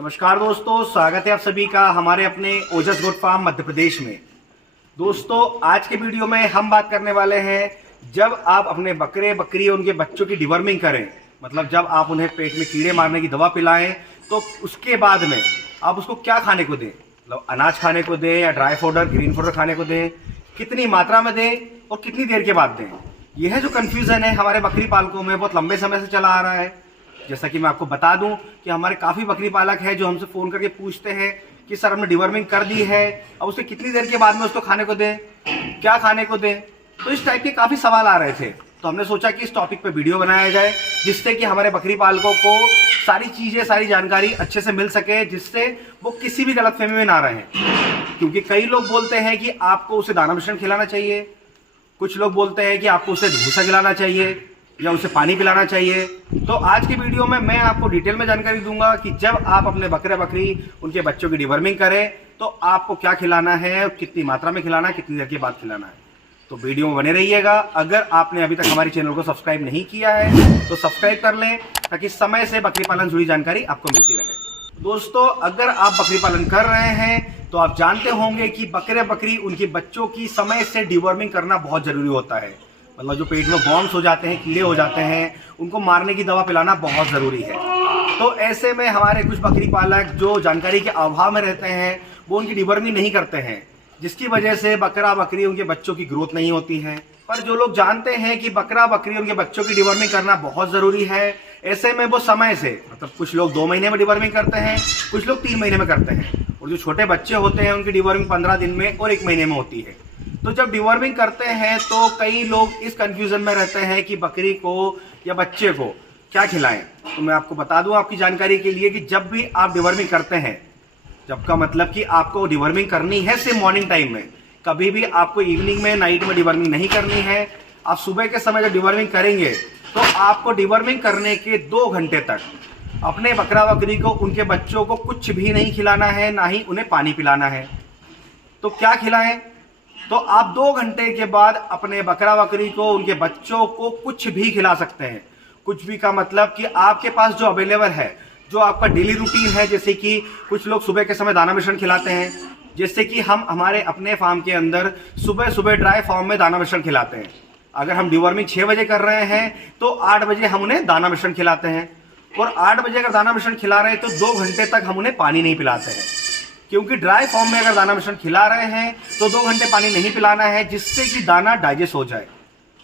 नमस्कार दोस्तों, स्वागत है आप सभी का हमारे अपने ओजस गोट फार्म मध्य प्रदेश में। दोस्तों, आज के वीडियो में हम बात करने वाले हैं जब आप अपने बकरे बकरी और उनके बच्चों की डिवर्मिंग करें, मतलब जब आप उन्हें पेट में कीड़े मारने की दवा पिलाएं तो उसके बाद में आप उसको क्या खाने को दें, मतलब अनाज खाने को दें या ड्राई पाउडर ग्रीन पाउडर खाने को दें, कितनी मात्रा में दें और कितनी देर के बाद दें। यह जो कन्फ्यूज़न है हमारे बकरी पालकों में बहुत लंबे समय से चला आ रहा है। जैसा कि मैं आपको बता दूं कि हमारे काफ़ी बकरी पालक हैं जो हमसे फ़ोन करके पूछते हैं कि सर हमने डिवर्मिंग कर दी है, अब उसे कितनी देर के बाद में उसको खाने को दें, क्या खाने को दें। तो इस टाइप के काफ़ी सवाल आ रहे थे, तो हमने सोचा कि इस टॉपिक पे वीडियो बनाया जाए जिससे कि हमारे बकरी पालकों को सारी चीज़ें सारी जानकारी अच्छे से मिल सके, जिससे वो किसी भी गलतफहमी में ना रहें। क्योंकि कई लोग बोलते हैं कि आपको उसे दाना मिश्रण खिलाना चाहिए, कुछ लोग बोलते हैं कि आपको उसे भूसा खिलाना चाहिए या उसे पानी पिलाना चाहिए। तो आज की वीडियो में मैं आपको डिटेल में जानकारी दूंगा कि जब आप अपने बकरे बकरी उनके बच्चों की डिवर्मिंग करें तो आपको क्या खिलाना है, कितनी मात्रा में खिलाना है, कितनी देर के बाद खिलाना है। तो वीडियो में बने रहिएगा। अगर आपने अभी तक हमारे चैनल को सब्सक्राइब नहीं किया है तो सब्सक्राइब कर लें ताकि समय से बकरी पालन जुड़ी जानकारी आपको मिलती रहे। दोस्तों, अगर आप बकरी पालन कर रहे हैं तो आप जानते होंगे कि बकरे बकरी उनके बच्चों की समय से डिवर्मिंग करना बहुत जरूरी होता है। मतलब जो पेट में वॉर्म्स हो जाते हैं, कीड़े हो जाते हैं, उनको मारने की दवा पिलाना बहुत ज़रूरी है। तो ऐसे में हमारे कुछ बकरी पालक जो जानकारी के अभाव में रहते हैं वो उनकी डिवर्मिंग नहीं करते हैं, जिसकी वजह से बकरा बकरी उनके बच्चों की ग्रोथ नहीं होती है। पर जो लोग जानते हैं कि बकरा बकरी उनके बच्चों की डिवर्मिंग करना बहुत ज़रूरी है, ऐसे में वो समय से, मतलब कुछ लोग 2 महीने में डिवर्मिंग करते हैं, कुछ लोग 3 महीने में करते हैं, और जो छोटे बच्चे होते हैं उनकी डिवर्मिंग 15 दिन में और 1 महीने में होती है। तो जब डिवर्मिंग करते हैं तो कई लोग इस कंफ्यूजन में रहते हैं कि बकरी को या बच्चे को क्या खिलाएं। तो मैं आपको बता दूं आपकी जानकारी के लिए कि जब भी आप डिवर्मिंग करते हैं, जब का मतलब कि आपको डिवर्मिंग करनी है सिर्फ मॉर्निंग टाइम में, कभी भी आपको इवनिंग में नाइट में डिवर्मिंग नहीं करनी है। आप सुबह के समय जब डिवर्मिंग करेंगे तो आपको डिवर्मिंग करने के 2 घंटे तक अपने बकरा बकरी को उनके बच्चों को कुछ भी नहीं खिलाना है, ना ही उन्हें पानी पिलाना है। तो क्या खिलाएं? तो आप 2 घंटे के बाद अपने बकरा बकरी को उनके बच्चों को कुछ भी खिला सकते हैं। कुछ भी का मतलब कि आपके पास जो अवेलेबल है, जो आपका डेली रूटीन है, जैसे कि कुछ लोग सुबह के समय दाना मिश्रण खिलाते हैं, जैसे कि हम हमारे अपने फार्म के अंदर सुबह सुबह ड्राई फॉर्म में दाना मिश्रण खिलाते हैं। अगर हम डिवर्मिंग 6 बजे कर रहे हैं तो 8 बजे हम उन्हें दाना मिश्रण खिलाते हैं, और 8 बजे अगर दाना मिश्रण खिला रहे हैं तो 2 घंटे तक हम उन्हें पानी नहीं पिलाते हैं। क्योंकि ड्राई फॉर्म में अगर दाना मिश्रण खिला रहे हैं तो 2 घंटे पानी नहीं पिलाना है, जिससे कि दाना डाइजेस्ट हो जाए।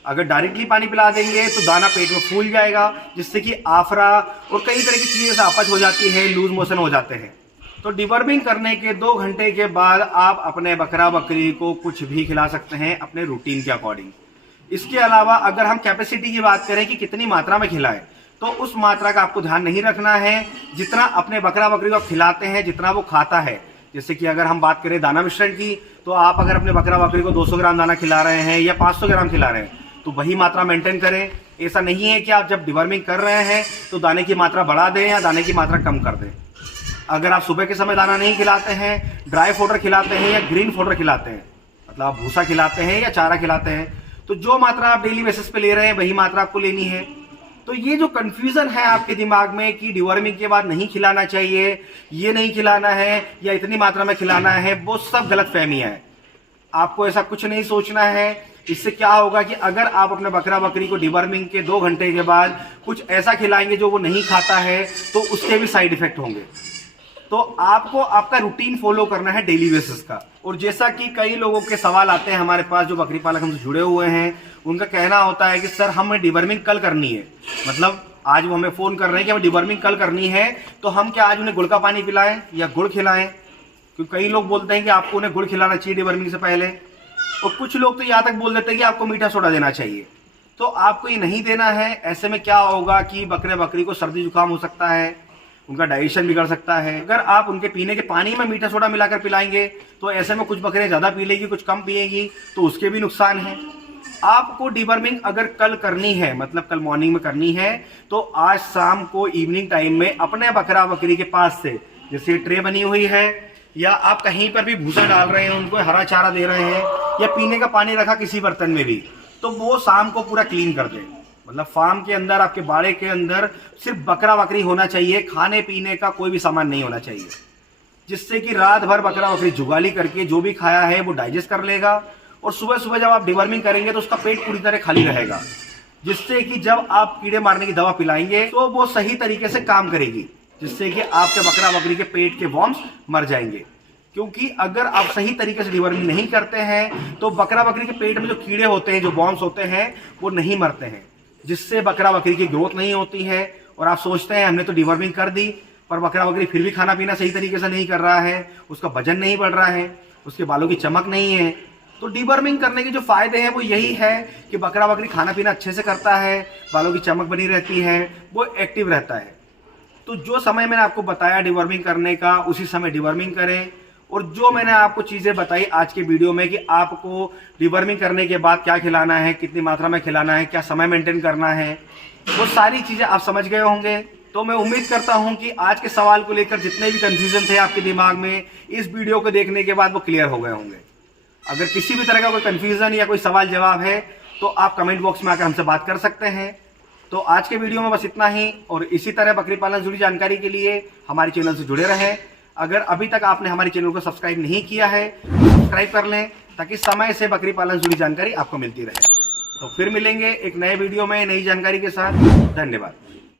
अगर डायरेक्टली पानी पिला देंगे तो दाना पेट में फूल जाएगा, जिससे कि आफरा और कई तरह की चीज़ें जैसे अपच हो जाती है, लूज मोशन हो जाते हैं। तो डिवर्मिंग करने के 2 घंटे के बाद आप अपने बकरा बकरी को कुछ भी खिला सकते हैं अपने रूटीन के अकॉर्डिंग। इसके अलावा अगर हम कैपेसिटी की बात करें कि कितनी मात्रा में खिलाएं, तो उस मात्रा का आपको ध्यान नहीं रखना है। जितना अपने बकरा बकरी को खिलाते हैं, जितना वो खाता है, जैसे कि अगर हम बात करें दाना मिश्रण की, तो आप अगर अपने बकरा बकरी को 200 ग्राम दाना खिला रहे हैं या 500 ग्राम खिला रहे हैं तो वही मात्रा मेंटेन करें। ऐसा नहीं है कि आप जब डिवर्मिंग कर रहे हैं तो दाने की मात्रा बढ़ा दें या दाने की मात्रा कम कर दें। अगर आप सुबह के समय दाना नहीं खिलाते हैं, ड्राई पाउडर खिलाते हैं या ग्रीन पाउडर खिलाते हैं, मतलब आप भूसा खिलाते हैं या चारा खिलाते हैं, तो जो मात्रा आप डेली बेसिस पे ले रहे हैं वही मात्रा आपको लेनी है। तो ये जो कंफ्यूजन है आपके दिमाग में कि डिवर्मिंग के बाद नहीं खिलाना चाहिए, ये नहीं खिलाना है या इतनी मात्रा में खिलाना है, वो सब गलत फहमियाँ है। आपको ऐसा कुछ नहीं सोचना है। इससे क्या होगा कि अगर आप अपने बकरा बकरी को डिवर्मिंग के 2 घंटे के बाद कुछ ऐसा खिलाएंगे जो वो नहीं खाता है तो उसके भी साइड इफेक्ट होंगे। तो आपको आपका रूटीन फॉलो करना है डेली बेसिस का। और जैसा कि कई लोगों के सवाल आते हैं हमारे पास, जो बकरी पालक हमसे जुड़े हुए हैं, उनका कहना होता है कि सर हमें डिवर्मिंग कल करनी है, मतलब आज वो हमें फ़ोन कर रहे हैं कि हमें डिवर्मिंग कल करनी है, तो हम क्या आज उन्हें गुड़ का पानी पिलाएं या गुड़ खिलाएं? क्योंकि कई लोग बोलते हैं कि आपको उन्हें गुड़ खिलाना चाहिए डिवर्मिंग से पहले, और कुछ लोग तो यहाँ तक बोल देते हैं कि आपको मीठा सोडा देना चाहिए। तो आपको ये नहीं देना है। ऐसे में क्या होगा कि बकरे बकरी को सर्दी जुकाम हो सकता है, उनका डाइजेशन बिगड़ सकता है। अगर आप उनके पीने के पानी में मीठा सोडा मिलाकर पिलाएंगे तो ऐसे में कुछ बकरियां ज़्यादा पी लेगी, कुछ कम पिएगी, तो उसके भी नुकसान है। आपको डिवर्मिंग अगर कल करनी है, मतलब कल मॉर्निंग में करनी है, तो आज शाम को इवनिंग टाइम में अपने बकरा बकरी के पास से, जैसे ट्रे बनी हुई है या आप कहीं पर भी भूसा डाल रहे हैं, उनको हरा चारा दे रहे हैं या पीने का पानी रखा किसी बर्तन में भी, तो वो शाम को पूरा क्लीन कर दें। मतलब फार्म के अंदर, आपके बाड़े के अंदर सिर्फ बकरा बकरी होना चाहिए, खाने पीने का कोई भी सामान नहीं होना चाहिए, जिससे कि रात भर बकरा बकरी जुगाली करके जो भी खाया है वो डाइजेस्ट कर लेगा और सुबह सुबह जब आप डिवर्मिंग करेंगे तो उसका पेट पूरी तरह खाली रहेगा, जिससे कि जब आप कीड़े मारने की दवा पिलाएंगे तो वो सही तरीके से काम करेगी, जिससे कि आपके बकरा बकरी के पेट के वॉर्म्स मर जाएंगे। क्योंकि अगर आप सही तरीके से डिवर्मिंग नहीं करते हैं तो बकरा बकरी के पेट में जो कीड़े होते हैं, जो वॉर्म्स होते हैं, वो नहीं मरते हैं, जिससे बकरा बकरी की ग्रोथ नहीं होती है। और आप सोचते हैं हमने तो डिवर्मिंग कर दी, पर बकरा बकरी फिर भी खाना पीना सही तरीके से नहीं कर रहा है, उसका वजन नहीं बढ़ रहा है, उसके बालों की चमक नहीं है। तो डिवर्मिंग करने के जो फायदे हैं वो यही है कि बकरा बकरी खाना पीना अच्छे से करता है, बालों की चमक बनी रहती है, वो एक्टिव रहता है। तो जो समय मैंने आपको बताया डिवर्मिंग करने का, उसी समय डिवर्मिंग करें। और जो मैंने आपको चीज़ें बताई आज के वीडियो में कि आपको डिवर्मिंग करने के बाद क्या खिलाना है, कितनी मात्रा में खिलाना है, क्या समय मेंटेन करना है, वो सारी चीज़ें आप समझ गए होंगे। तो मैं उम्मीद करता हूं कि आज के सवाल को लेकर जितने भी कंफ्यूजन थे आपके दिमाग में, इस वीडियो को देखने के बाद वो क्लियर हो गए होंगे। अगर किसी भी तरह का कोई कंफ्यूजन या कोई सवाल जवाब है तो आप कमेंट बॉक्स में आकर हमसे बात कर सकते हैं। तो आज के वीडियो में बस इतना ही, और इसी तरह बकरी पालन से जुड़ी जानकारी के लिए हमारे चैनल से जुड़े रहें। अगर अभी तक आपने हमारे चैनल को सब्सक्राइब नहीं किया है तो सब्सक्राइब कर लें, ताकि समय से बकरी पालन से जुड़ी जानकारी आपको मिलती रहे। तो फिर मिलेंगे एक नए वीडियो में नई जानकारी के साथ। धन्यवाद।